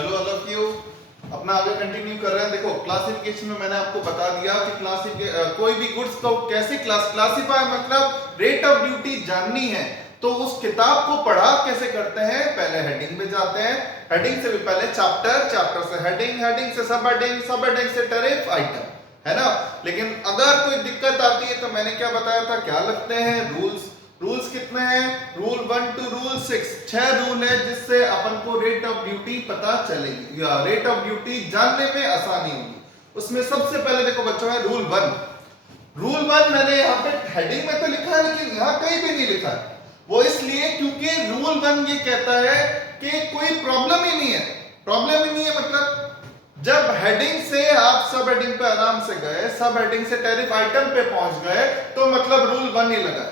Hello all of you. अपना आगे continue कर रहे हैं। देखो क्लासिफिकेशन में मैंने आपको बता दिया कि कोई भी गुड्स को कैसे क्लासिफाई मतलब रेट ऑफ ड्यूटी जाननी है तो उस किताब को पढ़ा कैसे करते हैं। पहले हेडिंग में जाते हैं, हेडिंग से भी पहले चैप्टर, चैप्टर से हेडिंग, हेडिंग से सब हेडिंग, सब हेडिंग से टैरिफ आइटम, है ना। लेकिन अगर कोई दिक्कत आती है तो मैंने क्या बताया था, क्या लगते हैं रूल्स। रूल्स कितने हैं? रूल 1 टू रूल 6, 6 रूल है जिससे अपन को रेट ऑफ ड्यूटी पता चलेगी या रेट ऑफ ड्यूटी जानने में आसानी होगी। उसमें सबसे पहले देखो बच्चों है रूल 1। रूल 1 मैंने यहाँ पे हेडिंग में तो लिखा है लेकिन यहाँ कहीं भी नहीं लिखा है। वो इसलिए क्योंकि रूल 1 ये कहता है कि कोई प्रॉब्लम ही नहीं है। प्रॉब्लम ही नहीं है मतलब जब हेडिंग से आप सब हेडिंग पे आराम से गए, सब हेडिंग से टैरिफ आइटम पे पहुंच गए तो मतलब रूल 1 ही लगा।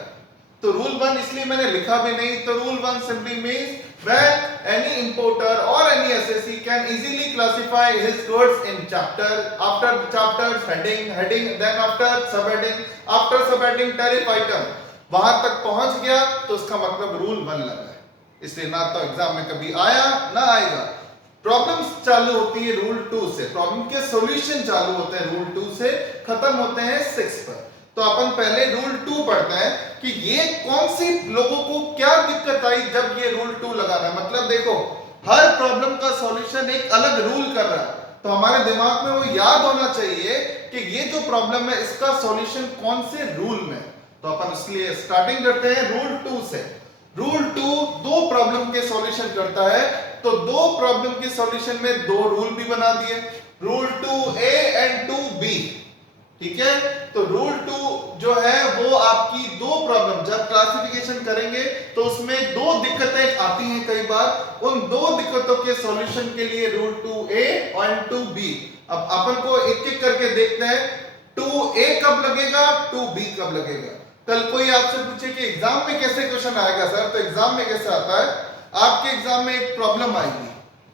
तो रूल 1 इसलिए मैंने लिखा भी नहीं। तो rule 1 simply means when any importer or any assessee can easily classify his goods in chapter, after chapters heading, heading, then after subheading, after subheading tariff item, वहां तक पहुंच गया तो उसका मतलब रूल 1 लगा है। इसलिए ना तो एग्जाम में कभी आया ना आएगा। प्रॉब्लम्स चालू होती है रूल 2 से, प्रॉब्लम के सॉल्यूशन चालू होते हैं रूल 2 से, खत्म होते हैं 6 पर। तो अपन पहले रूल 2 पढ़ते हैं कि ये कौन सी लोगों को क्या दिक्कत आई जब ये रूल 2 लगाना। मतलब देखो हर प्रॉब्लम का सॉल्यूशन एक अलग रूल कर रहा है, तो हमारे दिमाग में वो याद होना चाहिए कि ये जो प्रॉब्लम है इसका सॉल्यूशन कौन से रूल में। तो अपन इसलिए स्टार्टिंग करते हैं रूल 2 से। रूल 2 दो प्रॉब्लम के सॉल्यूशन करता है, तो दो प्रॉब्लम के सॉल्यूशन में दो रूल भी बना दिए, रूल 2A एंड 2B। ठीक है, तो रूल 2 जो है वो आपकी दो प्रॉब्लम जब क्लासिफिकेशन करेंगे तो उसमें दो दिक्कतें आती हैं कई बार, उन दो दिक्कतों के सॉल्यूशन के लिए रूल 2A और 2B। अब अपन को एक एक करके देखते हैं 2A कब लगेगा, 2B कब लगेगा। कल कोई आपसे पूछे कि एग्जाम में कैसे क्वेश्चन आएगा सर, तो एग्जाम में कैसे आता है, आपके एग्जाम में एक प्रॉब्लम आएगी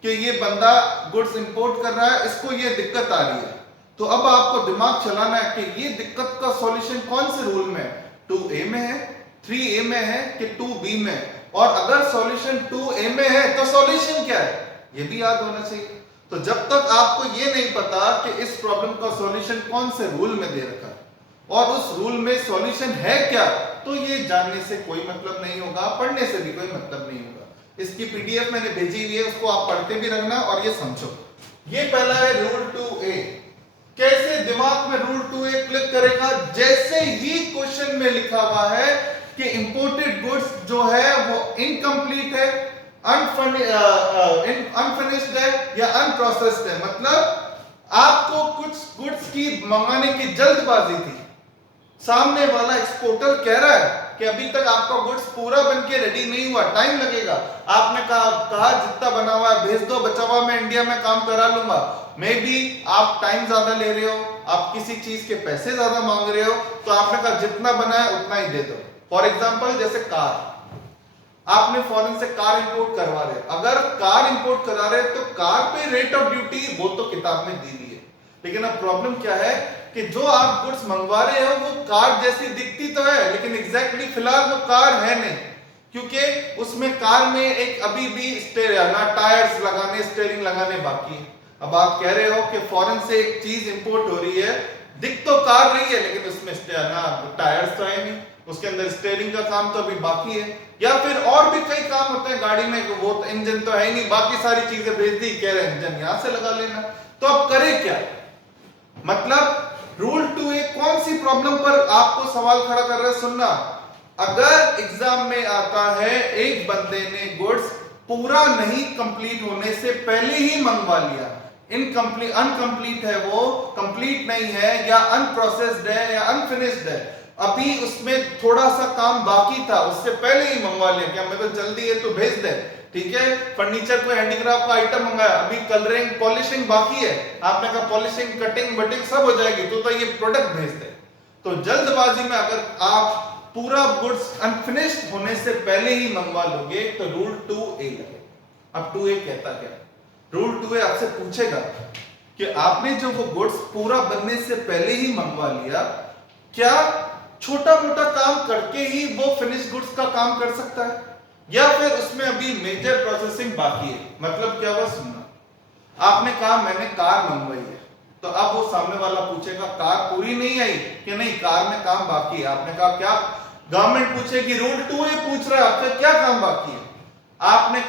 कि ये बंदा गुड्स इंपोर्ट कर रहा है, इसको ये दिक्कत आ रही है। तो अब आपको दिमाग चलाना है कि ये दिक्कत का सॉल्यूशन कौन से रूल में है, 2A में है, 3A में है कि 2B में। और अगर सॉल्यूशन 2A में है तो सॉल्यूशन क्या है ये भी याद होना चाहिए। तो जब तक आपको ये नहीं पता कि इस प्रॉब्लम का सॉल्यूशन कौन से रूल में दे रखा है और उस रूल में सॉल्यूशन है क्या, तो ये जानने से कोई मतलब नहीं होगा, पढ़ने से भी कोई मतलब नहीं होगा। इसकी PDF मैंने भेजी हुई है, उसको आप पढ़ते भी रहना और ये समझो। ये पहला है रूल 2A। कैसे दिमाग में रूल 2A क्लिक करेगा, जैसे ही क्वेश्चन में लिखा हुआ है कि इंपोर्टेड गुड्स जो है वो इनकम्प्लीट है, अनफिनिश्ड है या अनप्रोसेस्ड है, मतलब आपको कुछ गुड्स की मंगाने की जल्दबाजी थी, सामने वाला एक्सपोर्टर कह रहा है कि अभी तक आपका गुड्स पूरा बनके रेडी नहीं हुआ, टाइम लगेगा। आपने कहा जितना बना हुआ है भेज दो, बचा हुआ मैं इंडिया में काम करा लूंगा। मे बी आप टाइम ज्यादा ले रहे हो, आप किसी चीज के पैसे ज्यादा मांग रहे हो, तो आपने कहा जितना बना है उतना ही दे दो। फॉर एग्जाम्पल जैसे कार, आपने फॉरेन से कार इंपोर्ट करवा रहे, अगर कार इंपोर्ट करा रहे तो कार पे रेट ऑफ ड्यूटी वो तो किताब में दी हुई है, लेकिन अब प्रॉब्लम क्या है कि जो आप गुड्स मंगवा रहे हो वो कार जैसी दिखती तो है लेकिन एग्जैक्टली फिलहाल वो कार है नहीं, क्योंकि उसमें कार में एक अभी भी टायर्स लगाने, स्टीयरिंग लगाने बाकी है। अब आप कह रहे हो कि फॉरेन से एक चीज इंपोर्ट हो रही है, दिख तो कार रही है लेकिन उसमें टायर्स तो है नहीं, उसके अंदर स्टीयरिंग का काम तो अभी बाकी है, या फिर और भी कई काम होते हैं गाड़ी में, वो तो इंजन तो है ही नहीं, बाकी सारी चीजें भेज दी, कह रहे हैं इंजन यहां से लगा लेना। तो अब करें क्या, मतलब रूल 2A कौन सी प्रॉब्लम पर आपको सवाल खड़ा कर रहा है, सुनना। अगर एग्जाम में आता है एक बंदे ने गुड्स पूरा नहीं कंप्लीट होने से पहले ही मंगवा लिया, इनकम्प्लीट अनकंप्लीट है, वो कंप्लीट नहीं है या अनप्रोसेस्ड है या अनफिनिश्ड है, अभी उसमें थोड़ा सा काम बाकी था, उससे पहले ही मंगवा लिया, क्या मैं तो जल्दी है तो भेज दे, ठीक है। फर्नीचर कोई हैंडीक्राफ्ट का आइटम मंगाया, अभी कलरिंग पॉलिशिंग बाकी है, आपने कहा पॉलिशिंग कटिंग बटिंग सब हो जाएगी तो ये प्रोडक्ट भेज दे। तो जल्दबाजी में अगर आप पूरा गुड्स अनफिनिश्ड होने से पहले ही मंगवा लोगे तो रूल 2A लगे। अब 2A कहता क्या, रूल 2A आपसे पूछेगा कि आपने जो वो गुड्स पूरा बनने से पहले ही मंगवा लिया, क्या छोटा मोटा काम करके ही वो फिनिश गुड्स का काम कर सकता है या फिर उसमें अभी मेजर प्रोसेसिंग बाकी है। मतलब क्या हुआ सुनना, आपने कहा मैंने कार मंगवाई है, तो अब वो सामने वाला पूछेगा कार पूरी नहीं आई कि नहीं, कार में काम बाकी है। आपने कहा क्या, गवर्नमेंट पूछेगी रूल 2A पूछ रहा है आपसे क्या काम बाकी है। आपने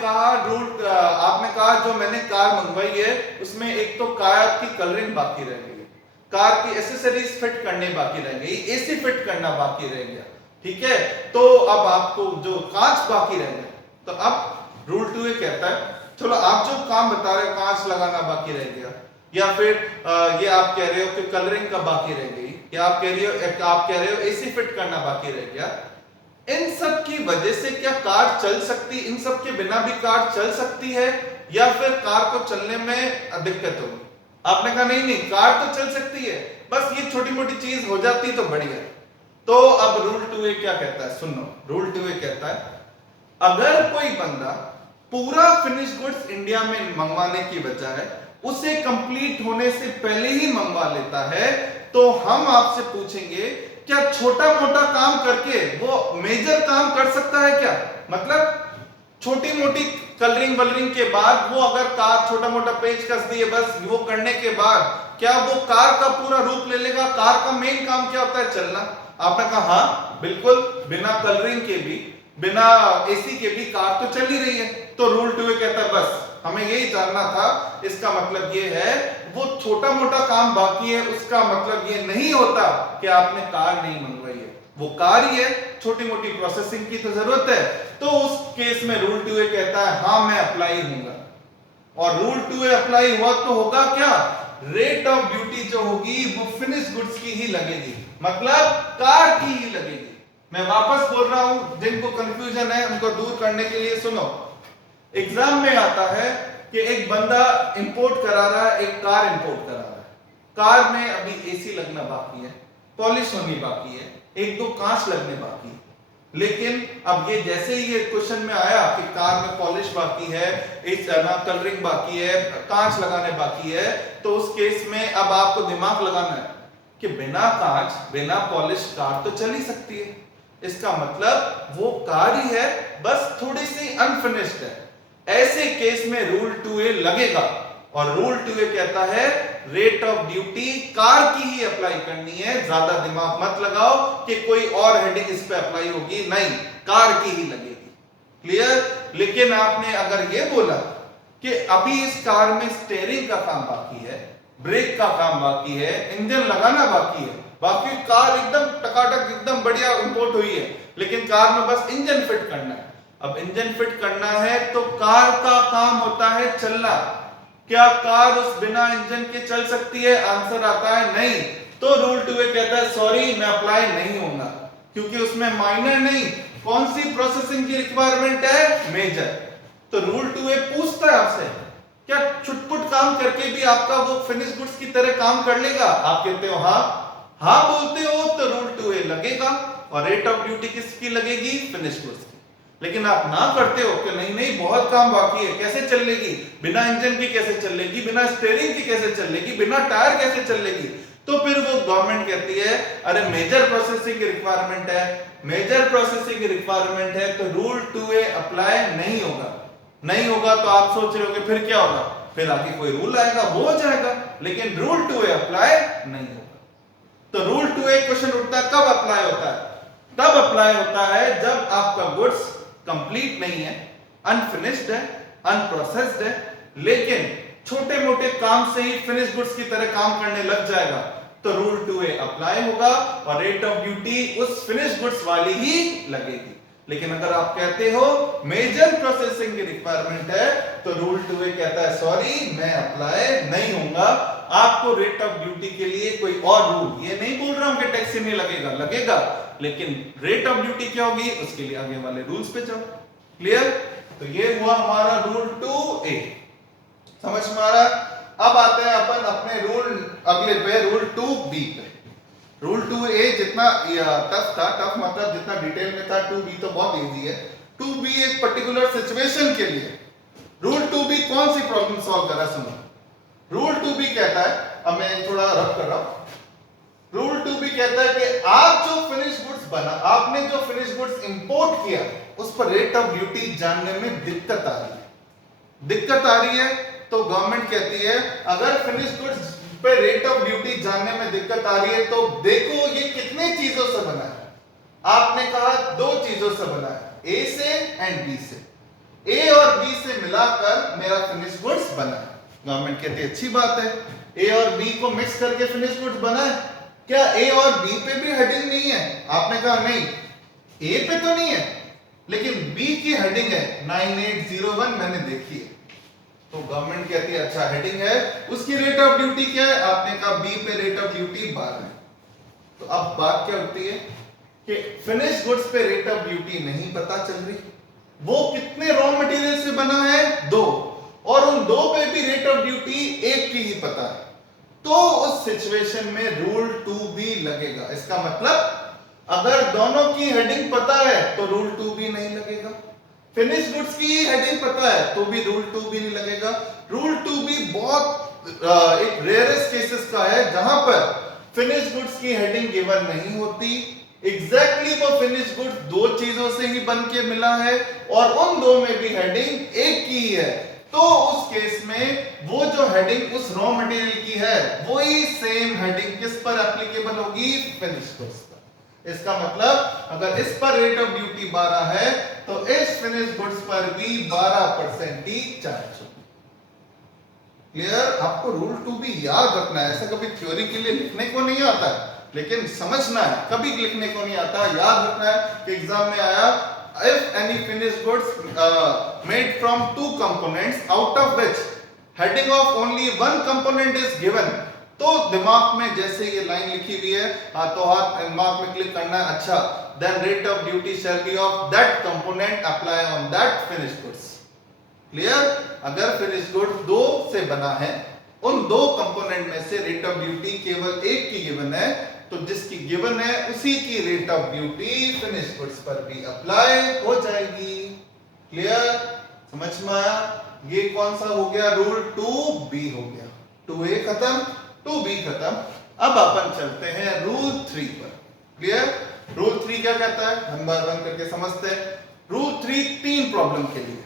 कहा जो मैंने कार मंगवाई है उसमें एक तो कार की कलरिंग बाकी रह गई, कार की एसेसरीज फिट करने बाकी रह गई, एसी फिट करना बाकी रह गया, ठीक है। तो अब आपको जो कांच बाकी रह गए, तो अब रूल 2A कहता है चलो आप जो काम बता रहे हो कांच लगाना बाकी रह गया, या फिर ये आप कह रहे हो कि कलरिंग का बाकी रह गई, या आप कह रहे हो एसी फिट करना बाकी रह गया, इन सब की वजह से क्या कार चल सकती, इन सब के बिना भी कार चल सकती है, या फिर कार को चलने में दिक्कत होगी। आपने कहा नहीं नहीं कार तो चल सकती है, बस ये छोटी मोटी चीज हो जाती तो बढ़िया। तो अब रूल 2A क्या कहता है, सुनो, रूल 2A कहता है अगर कोई बंदा पूरा फिनिश गुड्स इंडिया में मंगवाने की बजाय उसे कंप्लीट होने से पहले ही मंगवा लेता है, तो हम आपसे पूछेंगे क्या छोटा मोटा काम करके वो मेजर काम कर सकता है क्या? मतलब छोटी मोटी कलरिंग वलरिंग के बाद वो अगर कार छोटा मोटा पेच कस दिए बस वो करने के बाद क्या वो कार का पूरा रूप ले लेगा? कार का मेन काम क्या होता है, चलना। आपने कहा हाँ बिल्कुल, बिना कलरिंग के भी बिना एसी के भी कार तो चल ही रही है। तो रूल 2A कहता है बस हमें यही जानना था, इसका मतलब ये है वो छोटा मोटा काम बाकी है, उसका मतलब ये नहीं होता कि आपने कार नहीं मंगवाई है, वो कार ही है, छोटी मोटी प्रोसेसिंग की तो जरूरत है। तो उस केस में रूल 2A कहता है हाँ मैं अप्लाई हूंगा, और रूल 2A अप्लाई हुआ तो होगा क्या, रेट ऑफ ड्यूटी जो होगी वो फिनिश गुड्स की ही लगेगी, मतलब कार की ही लगेगी। मैं वापस बोल रहा हूं, जिनको कंफ्यूजन है उनको दूर करने के लिए सुनो। एग्जाम में आता है कि एक बंदा इंपोर्ट करा रहा है, एक कार इंपोर्ट करा रहा है, कार में अभी एसी लगना बाकी है, पॉलिश होनी बाकी है, एक दो कांच लगने बाकी है, लेकिन अब ये जैसे ही ये क्वेश्चन में आया कि कार में पॉलिश बाकी है, इस कलरिंग बाकी है, कांच लगाने बाकी है, तो उस केस में अब आपको दिमाग लगाना है कि बिना कांच बिना पॉलिश कार तो चल ही सकती है, इसका मतलब वो कार ही है, बस थोड़ी सी अनफिनिश्ड है। ऐसे केस में रूल 2A लगेगा, और रूल 2A कहता है रेट ऑफ ड्यूटी कार की ही अप्लाई करनी है, ज्यादा दिमाग मत लगाओ कि कोई और हेडिंग इस पे अप्लाई होगी, नहीं, कार की ही लगेगी। क्लियर? लेकिन आपने अगर ये बोला कि अभी इस कार में स्टीयरिंग का काम बाकी है, ब्रेक का काम बाकी है, इंजन लगाना बाकी है, बाकी कार एकदम टकाटक एकदम बढ़िया इंपोर्ट हुई है, लेकिन कार में बस इंजन फिट करना है। अब इंजन फिट करना है तो कार का काम होता है चलना, क्या कार उस बिना इंजन के चल सकती है? आंसर आता है नहीं। तो रूल 2A कहता है सॉरी मैं अप्लाई नहीं होगा, क्योंकि उसमें माइनर नहीं, कौन सी प्रोसेसिंग की रिक्वायरमेंट है, मेजर। तो रूल 2A पूछता है आपसे क्या छुटपुट काम करके भी आपका वो फिनिश गुड्स की तरह काम कर लेगा? आप कहते हो हाँ, हाँ बोलते हो तो रूल 2A लगेगा, और रेट ऑफ ड्यूटी किसकी लगेगी, फिनिश गुड्स की। लेकिन आप ना करते हो कि नहीं नहीं बहुत काम बाकी है, कैसे चलेगी, बिना इंजन की कैसे चलेगी, बिना स्टीयरिंग की कैसे चलेगी, बिना टायर कैसे चलेगी, तो फिर वो गवर्नमेंट कहती है अरे मेजर प्रोसेसिंग की रिक्वायरमेंट है, मेजर प्रोसेसिंग की रिक्वायरमेंट है, तो रूल 2A अप्लाई नहीं होगा। नहीं होगा तो आप सोच रहे हो फिर क्या होगा, फिर आगे कोई रूल आएगा वो हो जाएगा, लेकिन रूल 2A अप्लाई नहीं होगा। तो रूल 2A क्वेश्चन उठता है कब अप्लाई होता है, तब अप्लाई होता है जब आपका गुड्स कंप्लीट नहीं है, अनफिनिश्ड है, अनप्रोसेस्ड है, लेकिन छोटे मोटे काम से ही फिनिश गुड्स की तरह काम करने लग जाएगा, तो रूल 2A अप्लाई होगा और रेट ऑफ ड्यूटी उस फिनिश गुड्स वाली ही लगेगी। लेकिन अगर आप कहते हो मेजर प्रोसेसिंग की रिक्वायरमेंट है, तो रूल 2A कहता है सॉरी मैं अप्लाई नहीं होऊंगा, आपको रेट ऑफ ड्यूटी के लिए कोई और रूल, ये नहीं बोल रहा हूं कि टैक्स नहीं लगेगा, लगेगा, लेकिन रेट ऑफ ड्यूटी क्या होगी उसके लिए आगे वाले रूल्स पे जाओ। क्लियर? तो ये हुआ हमारा रूल 2A, समझ में आ रहा है? अब आते हैं अपन अपने रूल अगले पे, रूल 2B पे। रूल 2A जितना टफ था, टफ मतलब जितना डिटेल में था, 2B तो बहुत इजी है। 2B एक पर्टिकुलर सिचुएशन के लिए, रूल 2B कौन सी प्रॉब्लम सॉल्व कर रहा है, सुनो। रूल 2B कहता है, अब मैं थोड़ा रब कर रहा हूं, रूल 2B कहता है कि आप जो फिनिश गुड्स बना, आपने जो फिनिश गुड्स इंपोर्ट किया उस पर रेट ऑफ ड्यूटी जानने में दिक्कत आ रही है, दिक्कत आ रही है, तो तो गवर्नमेंट कहती है अगर फिनिश गुड्स पे रेट ऑफ ड्यूटी जानने में दिक्कत आ रही है तो देखो ये कितने चीजों से बना है। आपने कहा 2 चीजों से बना है, ए से एंड बी से। ए और बी से मिलाकर मेरा फिनिश गुड्स बना है। गवर्नमेंट कहती है अच्छी बात है, ए और बी को मिक्स करके फिनिश गुड्स बना है। क्या ए और बी पे भी हेडिंग नहीं है? आपने कहा नहीं, ए पे तो नहीं है लेकिन बी की हेडिंग है 9801, मैंने देखी है। तो गवर्नमेंट कहती है अच्छा हेडिंग है, उसकी रेट ऑफ ड्यूटी क्या है? आपने कहा बी पे रेट ऑफ ड्यूटी 12 है। तो अब बात क्या होती है कि फिनिश गुड्स पे रेट ऑफ ड्यूटी नहीं पता चल रही, वो कितने रॉ मटेरियल से बना है? 2, और उन 2 पे भी रेट ऑफ ड्यूटी 1 की ही पता है। तो उस सिचुएशन में रूल 2 भी लगेगा। इसका मतलब अगर दोनों की हेडिंग पता है तो रूल 2 भी नहीं लगेगा। फिनिश गुड्स की हेडिंग पता है तो भी रूल 2 भी नहीं लगेगा। रूल 2 भी बहुत एक रेयरेस्ट केसेस का है जहां पर फिनिश गुड्स की हेडिंग गिवन नहीं होती। एग्जैक्टली वो फिनिश गुड्स 2 चीजों से ही बन के मिला है और उन 2 में भी हेडिंग 1 की है। तो उस केस में वो जो हेडिंग उस रॉ मटेरियल की है वही सेम हेडिंग किस पर एप्लीकेबल होगी? फिनिश गुड्स पर। इसका मतलब अगर इस पर रेट ऑफ ड्यूटी 12 है तो इस फिनिश गुड्स पर भी 12% ही चार्ज होगा। क्लियर? आपको रूल 2 भी याद रखना है। ऐसा कभी थ्योरी के लिए लिखने को नहीं आता है लेकिन समझना है, कभी लिखने को नहीं आता, याद रखना है कि एग्जाम में आया if any finished goods made from 2 components out of which heading of only one component is given, तो दिमाग में जैसे ये लाइन लिखी हुई है हाथों हाथ दिमाग में क्लिक करना है, अच्छा then rate of duty shall be of that component apply on that finished goods। Clear? अगर फिनिश गुड्स 2 से बना है, उन 2 कंपोनेंट में से रेट ऑफ ड्यूटी केवल 1 की गिवन है, तो जिसकी गिवन है उसी की rate of duty finish goods पर भी अप्लाई हो जाएगी। क्लियर? समझ में आया? ये कौन सा हो गया? रूल 2B हो गया। 2A खत्म, 2B खत्म। अब अपन चलते हैं रूल 3 पर। क्लियर? रूल 3 क्या कहता है? वन बाय वन करके समझते हैं। रूल 3 3 प्रॉब्लम के लिए,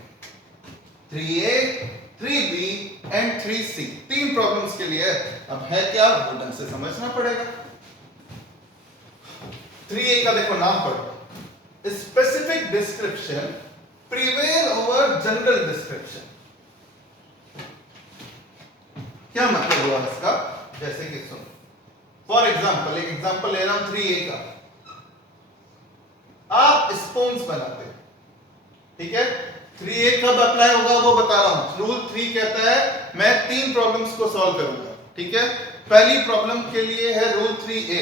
3A, 3B and 3C, 3 problems के लिए। अब है क्या, वो ढंग से समझना पड़ेगा। 3A का देखो नाम पढ़ो, specific description prevail over general description. क्या मतलब हुआ इसका? जैसे कि सुनो, फॉर एग्जाम्पल एक एग्जाम्पल ले रहा हूं 3A का। आप स्पून्स बनाते हो, ठीक है? 3A कब अप्लाई होगा वो बता रहा हूं। रूल 3 कहता है मैं 3 प्रॉब्लम्स को सॉल्व करूंगा, ठीक है? पहली प्रॉब्लम के लिए है रूल 3A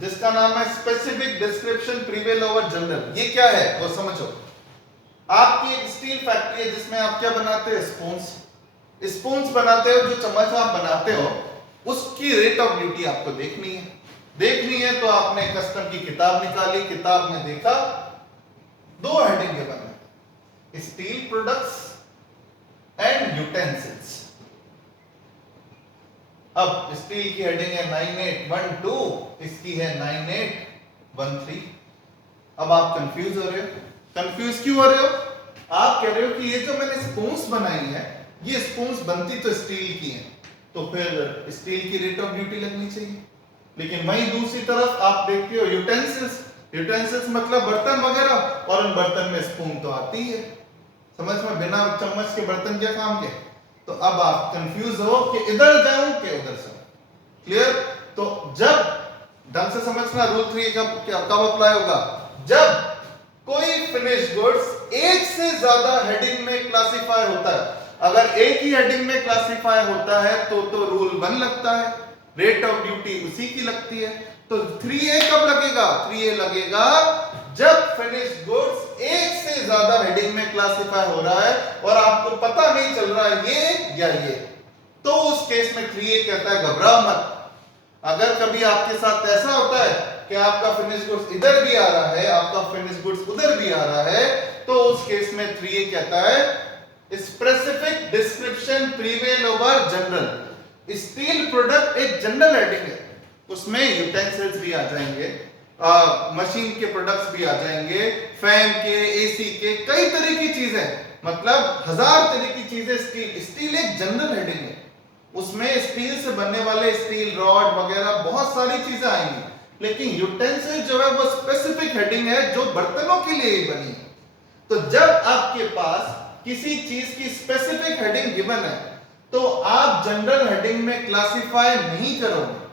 जिसका नाम है specific description prevail over general. ये क्या है वो समझो। आपकी एक स्टील फैक्ट्री है जिसमें आप क्या बनाते हो? स्पून्स। स्पून्स बनाते हो, जो चम्मच आप बनाते हो उसकी रेट ऑफ ड्यूटी आपको देखनी है। देखनी है तो आपने कस्टम की किताब निकाली, किताब में देखा 2 हेडिंग के बने, स्टील प्रोडक्ट्स एंड यूटेंसिल्स। अब स्टील की हेडिंग है 9812, इसकी है 9813। अब आप कंफ्यूज हो रहे हो। कंफ्यूज क्यों हो रहे हो? आप कह रहे हो कि ये जो मैंने स्पून्स बनाई है, ये स्पून्स बनती तो स्टील की हैं, तो फिर स्टील की रेट ऑफ ड्यूटी लगनी चाहिए। लेकिन वहीं दूसरी तरफ आप देखते हो यूटेंसिल्स। यूटेंसिल्स मतलब बर्तन वगैरह, और उन बर्तन में स्पून तो आती है। समझ में? बिना चम्मच के बर्तन क्या काम के? तो अब आप कंफ्यूज हो कि इधर जाऊं कि उधर से। क्लियर? तो जब ढंग से समझना, रूल 3 कब अप्लाई होगा? जब कोई फिनिश गुड्स एक से ज्यादा हेडिंग में क्लासिफाई होता है। अगर एक ही हेडिंग में क्लासिफाई होता है तो रूल 1 लगता है, रेट ऑफ ड्यूटी उसी की लगती है। तो 3A कब लगेगा? 3A लगेगा जब फिनिश गुड्स एक से ज्यादा हेडिंग में क्लासिफाई हो रहा है और आपको पता नहीं चल रहा है ये या ये, तो उस केस में 3A कहता है घबराओ मत। अगर कभी आपके साथ ऐसा होता है कि आपका फिनिश गुड्स इधर भी आ रहा है, आपका फिनिश गुड्स उधर भी आ रहा है, तो उस केस में 3A कहता है specific description prevail over general. Steel product एक जनरल हेडिंग है, उसमें यूटेंसिल्स भी आ जाएंगे, मशीन के प्रोडक्ट्स भी आ जाएंगे, फैन के, एसी के, कई तरह की चीजें चीजें, मतलब 1000 तरह की चीजें। स्टील एक जनरल हेडिंग है, उसमें स्टील से बनने वाले स्टील रॉड वगैरह बहुत सारी चीजें आएंगी, लेकिन यूटेंसिल जो है वो स्पेसिफिक हेडिंग है जो बर्तनों के लिए ही बनी है। तो जब आपके पास किसी चीज की स्पेसिफिक हेडिंग गिवन है तो आप जनरल हेडिंग में क्लासिफाई नहीं करोगे।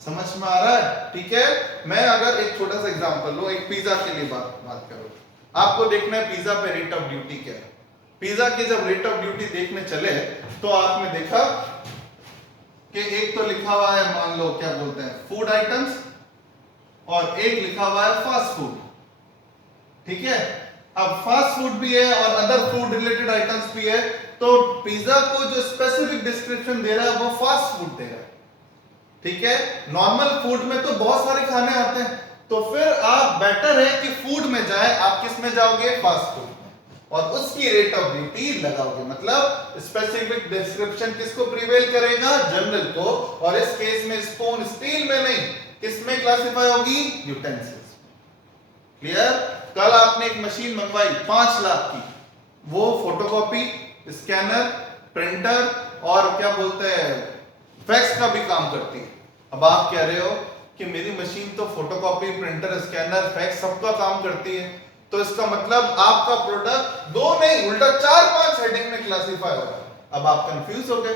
समझ में आ रहा है? ठीक है, मैं अगर एक छोटा सा एग्जांपल लूं, एक पिज्जा के लिए बात करूं, आपको देखना है पिज्जा पे रेट ऑफ ड्यूटी क्या है। पिज्जा के जब रेट ऑफ ड्यूटी देखने चले तो आपने देखा कि एक तो लिखा हुआ है, मान लो क्या बोलते हैं, फूड आइटम्स, और एक लिखा हुआ है फास्ट फूड। ठीक है, अब फास्ट फूड भी है और अदर फूड रिलेटेड आइटम्स भी है, तो पिज्जा को जो स्पेसिफिक डिस्क्रिप्शन दे रहा है वो फास्ट फूड दे रहा है। ठीक है, नॉर्मल फूड में तो बहुत सारे खाने आते हैं, तो फिर आप बेटर है कि फूड में जाए, आप किस में जाओगे, फास्ट फूड में, और उसकी रेट ऑफ ड्यूटी लगाओगे। मतलब स्पेसिफिक डिस्क्रिप्शन किसको प्रिवेल करेगा, जनरल को, और इस केस में स्पून स्टील में नहीं, किस में क्लासिफाई होगी, यूटेंसिल्स। क्लियर? कल आपने एक मशीन मंगवाई 5 लाख की, वो फोटोकॉपी, स्कैनर, प्रिंटर और क्या बोलते हैं फैक्स का भी काम करती है। अब आप कह रहे हो कि मेरी मशीन तो फोटोकॉपी, प्रिंटर, स्कैनर, फैक्स सबका काम करती है, तो इसका मतलब आपका प्रोडक्ट 2 नहीं उल्टा 4-5 हेडिंग में क्लासिफाई हो रहा है। अब आप कंफ्यूज हो गए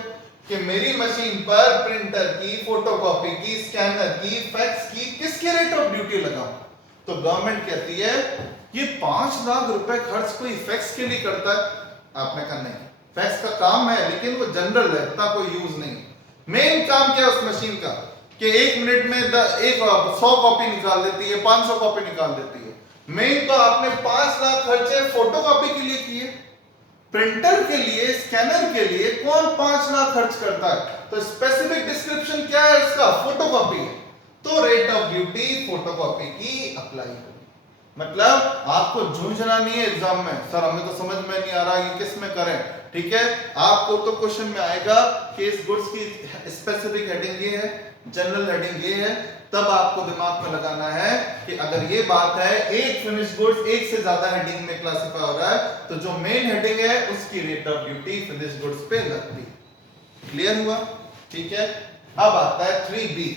कि मेरी मशीन पर प्रिंटर की, फोटोकॉपी की, स्कैनर की, फैक्स की किसके रेट ऑफ ड्यूटी लगाऊं? तो गवर्नमेंट कहती है ये 5 लाख रुपए खर्च कोई फैक्स के लिए करता है? आपने कहा नहीं, फैक्स का काम है लेकिन वो जनरल है, इतना कोई यूज नहीं। मेन काम क्या है उस मशीन का कि 1 मिनट में 100 कॉपी निकाल देती है, 500 कॉपी निकाल देती है। मेन तो आपने 5 लाख खर्चे फोटोकॉपी के लिए किए, प्रिंटर के लिए, स्कैनर के लिए कौन 5 लाख खर्च करता है? तो स्पेसिफिक डिस्क्रिप्शन क्या है इसका, फोटोकॉपी है, तो रेट ऑफ ड्यूटी फोटोकॉपी की अप्लाई होगी। मतलब आपको झूझना नहीं है एग्जाम में, सर हमें तो समझ में नहीं आ रहा ये किस में करें। ठीक है, आपको तो क्वेश्चन में आएगा कि इस गुड्स की स्पेसिफिक हेडिंग ये है, जनरल हेडिंग ये है, तब आपको दिमाग में लगाना है कि अगर ये बात है एक फिनिश गुड्स एक से ज्यादा हेडिंग में क्लासिफाई हो रहा है, तो जो मेन हेडिंग है उसकी rate of duty finish goods पे लगती है। क्लियर हुआ? ठीक है, अब आता है 3B।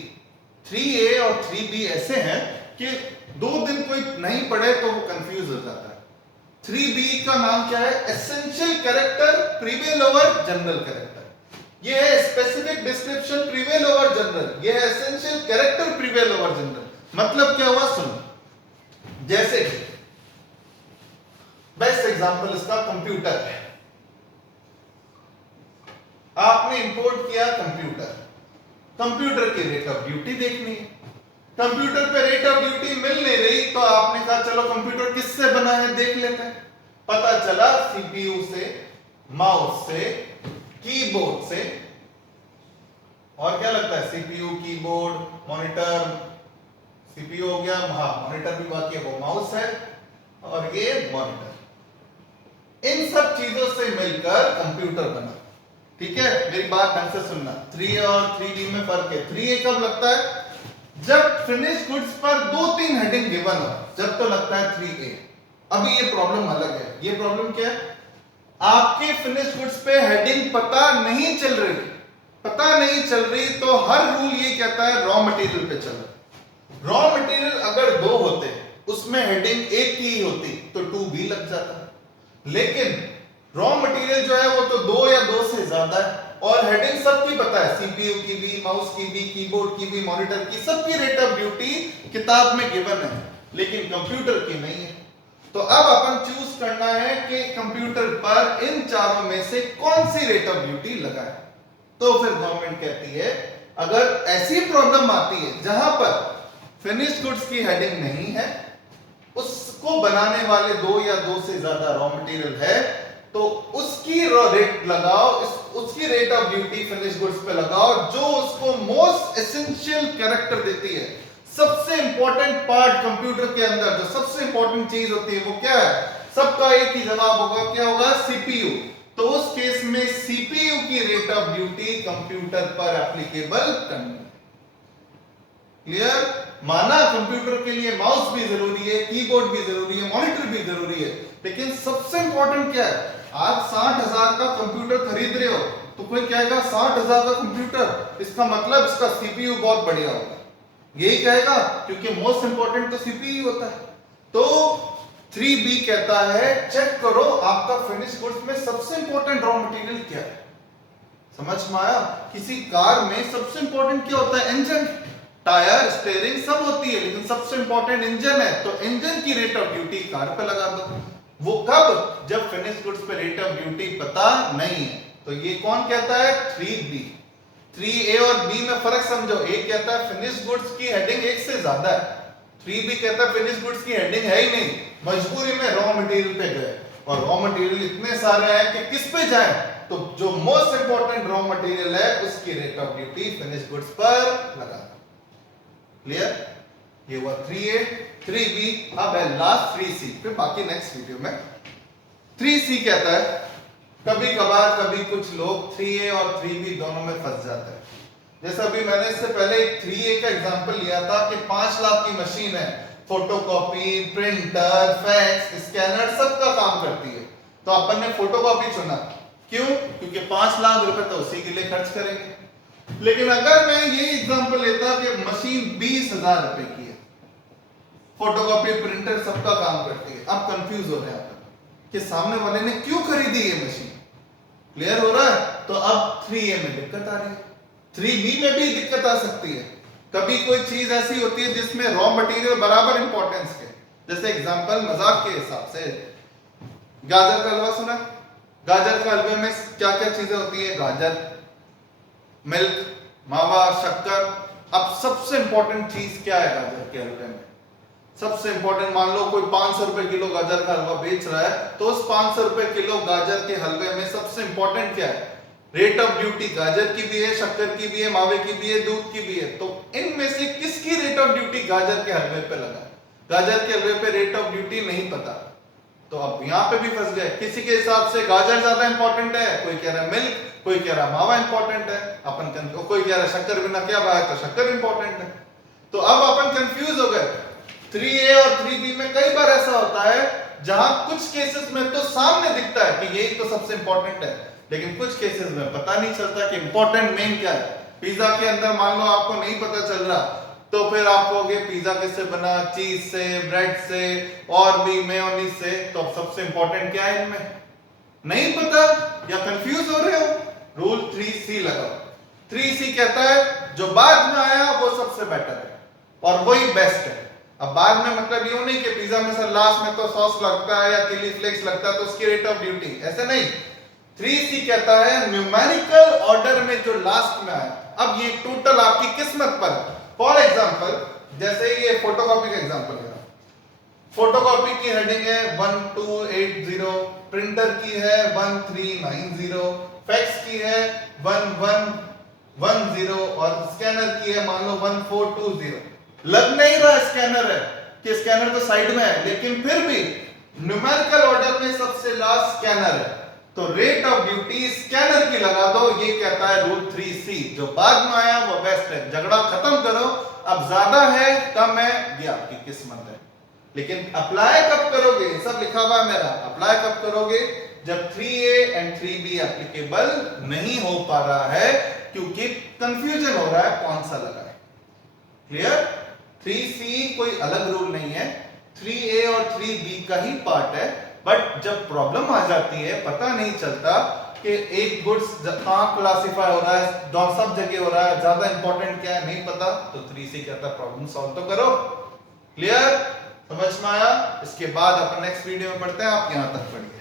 3A और 3B ऐसे हैं कि 2 दिन कोई नहीं पढ़े तो वो कंफ्यूज हो जाता है। 3B का नाम क्या है, essential character prevail over general character. ये है specific description prevail over general, ये है essential character prevail over general. मतलब क्या हुआ, सुनो, जैसे बेस्ट एग्जांपल इसका कंप्यूटर है। आपने इंपोर्ट किया कंप्यूटर, कंप्यूटर की रेट ऑफ ड्यूटी देखनी है, कंप्यूटर पे रेट ऑफ ड्यूटी मिल नहीं रही, तो आपने कहा चलो कंप्यूटर किससे बना है देख लेते हैं। पता चला सीपीयू से, माउस से, कीबोर्ड से, और क्या लगता है, सीपीयू, कीबोर्ड, मॉनिटर, सीपीयू हो गया, हाँ मॉनिटर भी बाकी है, वो माउस है, और ये मॉनिटर। इन सब चीजों से मिलकर कंप्यूटर बना। ठीक है, मेरी बात ढंग से सुनना, 3 और 3D में फर्क है। 3A कब लगता है, जब फिनिश गुड्स पर 2-3 हेडिंग गिवन हो, जब तो लगता है 3A। अभी ये प्रॉब्लम अलग है। ये प्रॉब्लम क्या है, आपके फिनिश गुड्स पे हेडिंग पता नहीं चल रही, पता नहीं चल रही, तो हर रूल ये कहता है रॉ मटेरियल पे चलो। रॉ मटेरियल अगर 2 होते, उसमें हेडिंग 1 की ही होती तो 2B लग जाता, लेकिन रॉ मटेरियल जो है वो तो 2 या 2 से ज्यादा है, और हेडिंग सबकी पता है, सीपीयू की भी, माउस की भी, कीबोर्ड की भी, मॉनिटर की, सबकी रेट ऑफ ड्यूटी किताब में गिवन है, लेकिन कंप्यूटर की नहीं है। तो अब अपन चूज करना है कि कंप्यूटर पर इन चारों में से कौन सी रेट ऑफ ड्यूटी लगाए। तो फिर गवर्नमेंट कहती है अगर ऐसी प्रॉब्लम आती है जहां पर फिनिश्ड गुड्स की हेडिंग नहीं है, उसको बनाने वाले 2 या 2 से ज्यादा रॉ मटेरियल है, तो उसकी रेट लगाओ, उसकी rate of duty finish goods पे लगाओ जो उसको मोस्ट एसेंशियल कैरेक्टर देती है। सबसे इंपॉर्टेंट पार्ट कंप्यूटर के अंदर जो सबसे इंपॉर्टेंट चीज होती है वो क्या है, सबका एक ही जवाब होगा, क्या होगा, सीपीयू। तो उस केस में सीपीयू की रेट ऑफ ड्यूटी कंप्यूटर पर एप्लीकेबल करनी। क्लियर? माना कंप्यूटर के लिए माउस भी जरूरी है, कीबोर्ड भी जरूरी है, मॉनिटर भी जरूरी है, लेकिन सबसे इंपॉर्टेंट क्या है? आज 60,000 का कंप्यूटर खरीद रहे हो तो कोई कहेगा 60,000 का कंप्यूटर, इसका मतलब इसका सीपीयू बहुत बढ़िया होगा, यही कहेगा, क्योंकि मोस्ट इंपॉर्टेंट तो सीपीयू होता है। तो 3B कहता है चेक करो आपका फिनिश गुड्स में सबसे इंपॉर्टेंट रॉ मटेरियल क्या है। समझ में आया? किसी कार में सबसे इंपॉर्टेंट क्या होता है? इंजन, टायर, स्टीयरिंग सब होती है, लेकिन सबसे इंपॉर्टेंट इंजन है। तो इंजन की रेट ऑफ ड्यूटी कार पे लगा दो। वो कब? जब फिनिश गुड्स पे रेट ऑफ ड्यूटी पता नहीं है। तो ये कौन कहता है? 3B। 3A और B में फर्क समझो। A कहता है फिनिश गुड्स की हेडिंग एक से ज्यादा है, 3B कहता है फिनिश गुड्स की हेडिंग है ही नहीं, मजबूरी में रॉ मटेरियल पे गए, और रॉ मटेरियल इतने सारे हैं कि किस पे जाएं? तो जो मोस्ट इंपॉर्टेंट रॉ मटेरियल है उसकी rate of duty finish goods पर लगा। क्लियर? ये हुआ 3A, 3B। अब है लास्ट 3C, फिर बाकी नेक्स्ट वीडियो में। 3C कहता है कभी कभार कभी कुछ लोग 3A और 3B दोनों में फंस जाते हैं। जैसे अभी मैंने इससे पहले 3A का एग्जांपल लिया था कि 5 लाख की मशीन है, फोटोकॉपी, प्रिंटर, फैक्स, स्कैनर सबका काम करती है, तो अपन ने फोटोकॉपी चुना। क्यों? क्योंकि 5 लाख रुपए तो उसी के लिए खर्च करेंगे। लेकिन अगर मैं ये एग्जांपल लेता कि मशीन 20,000 रुपए की है, फोटोकॉपी, प्रिंटर सबका काम करती है, अब कंफ्यूज हो रहे हैं कि सामने वाले ने क्यों खरीदी ये मशीन। क्लियर हो रहा है? तो अब 3A में दिक्कत आ रही है, 3B में भी दिक्कत आ सकती है। कभी कोई चीज ऐसी होती है जिसमें रॉ मटेरियल बराबर इंपॉर्टेंस के, जैसे एग्जांपल मजाक के हिसाब से गाजर का हलवा सुना? गाजर के हलवे में क्या क्या चीजें होती है? गाजर, मिल्क, मावा, शक्कर। अब सबसे इंपॉर्टेंट चीज क्या है गाजर के हलवे में? सबसे इंपॉर्टेंट, मान लो कोई 500 रुपए किलो गाजर का हलवा बेच रहा है, तो उस 500 रुपए किलो गाजर के हलवे में सबसे इंपॉर्टेंट क्या है? रेट ऑफ ड्यूटी गाजर की भी है, शक्कर की भी है, मावे की भी है, दूध की भी है। तो इनमें से किसकी रेट ऑफ ड्यूटी गाजर के हलवे पे लगा? गाजर के हलवे पे रेट ऑफ ड्यूटी नहीं पता, तो अब यहाँ पे भी फंस गए। किसी के हिसाब से गाजर ज्यादा इंपॉर्टेंट है, कोई कह रहा है मिल्क, कोई कह रहा है मावा इंपॉर्टेंट है, कोई कह रहा है शक्कर बिना क्या बात है, तो शक्कर इंपॉर्टेंट है। तो अब अपन कंफ्यूज हो गए। 3A और 3B में कई बार ऐसा होता है जहां कुछ केसेस में तो सामने दिखता है कि यही तो सबसे इंपॉर्टेंट है, लेकिन कुछ केसेस में पता नहीं चलता कि इंपॉर्टेंट मेन क्या है। पिज्जा के अंदर मान लो आपको नहीं पता चल रहा, तो फिर आप कहोगे पिज्जा किससे बना? चीज से, ब्रेड से, और भी मेयोनीज से। तो सबसे इंपॉर्टेंट क्या है इनमें? नहीं पता या कंफ्यूज हो रहे हो? रूल 3C लगाओ। 3C कहता है जो बाद में आया वो सबसे बेटर है और वही बेस्ट है। अब बाद में मतलब यूं नहीं कि पिज्जा में सर लास्ट में तो सॉस लगता है या चिली फ्लेक्स लगता है तो उसकी रेट ऑफ ड्यूटी, ऐसे नहीं। 3C कहता है न्यूमेरिकल ऑर्डर में जो लास्ट में आया। अब ये टोटल आपकी किस्मत पर। फॉर एग्जांपल जैसे ये फोटोकॉपी का एग्जांपल है, फोटोकॉपी की हेडिंग है 1280, प्रिंटर की है 1390, फैक्स की है 1110 और स्कैनर की है मान लो 1420। लग नहीं रहा स्कैनर है कि स्कैनर तो साइड में है, लेकिन फिर भी न्यूमेरिकल ऑर्डर में सबसे लास्ट स्कैनर है, तो रेट ऑफ ड्यूटी स्कैनर की लगा दो। ये कहता है रूल 3C, जो बाद में आया वो बेस्ट है। झगड़ा खत्म करो, अब ज्यादा है कम है ये आपकी किस्मत है, लेकिन अप्लाई कब करोगे? सब लिखा हुआ है मेरा। अप्लाई कब करोगे? जब 3A एंड 3B एप्लीकेबल नहीं हो पा रहा है, क्योंकि कंफ्यूजन हो रहा है कौन सा लगा है। क्लियर? 3C कोई अलग रूल नहीं है, 3A और 3B का ही पार्ट है। बट जब प्रॉब्लम आ जाती है, पता नहीं चलता कि एक गुड्स कहां क्लासिफाई हो रहा है, सब जगह हो रहा है, ज्यादा इंपॉर्टेंट क्या है नहीं पता, तो 3C कहता है प्रॉब्लम सॉल्व तो करो। क्लियर? समझ में आया? इसके बाद अपन नेक्स्ट वीडियो में पढ़ते हैं, आप यहां तक पढ़िए।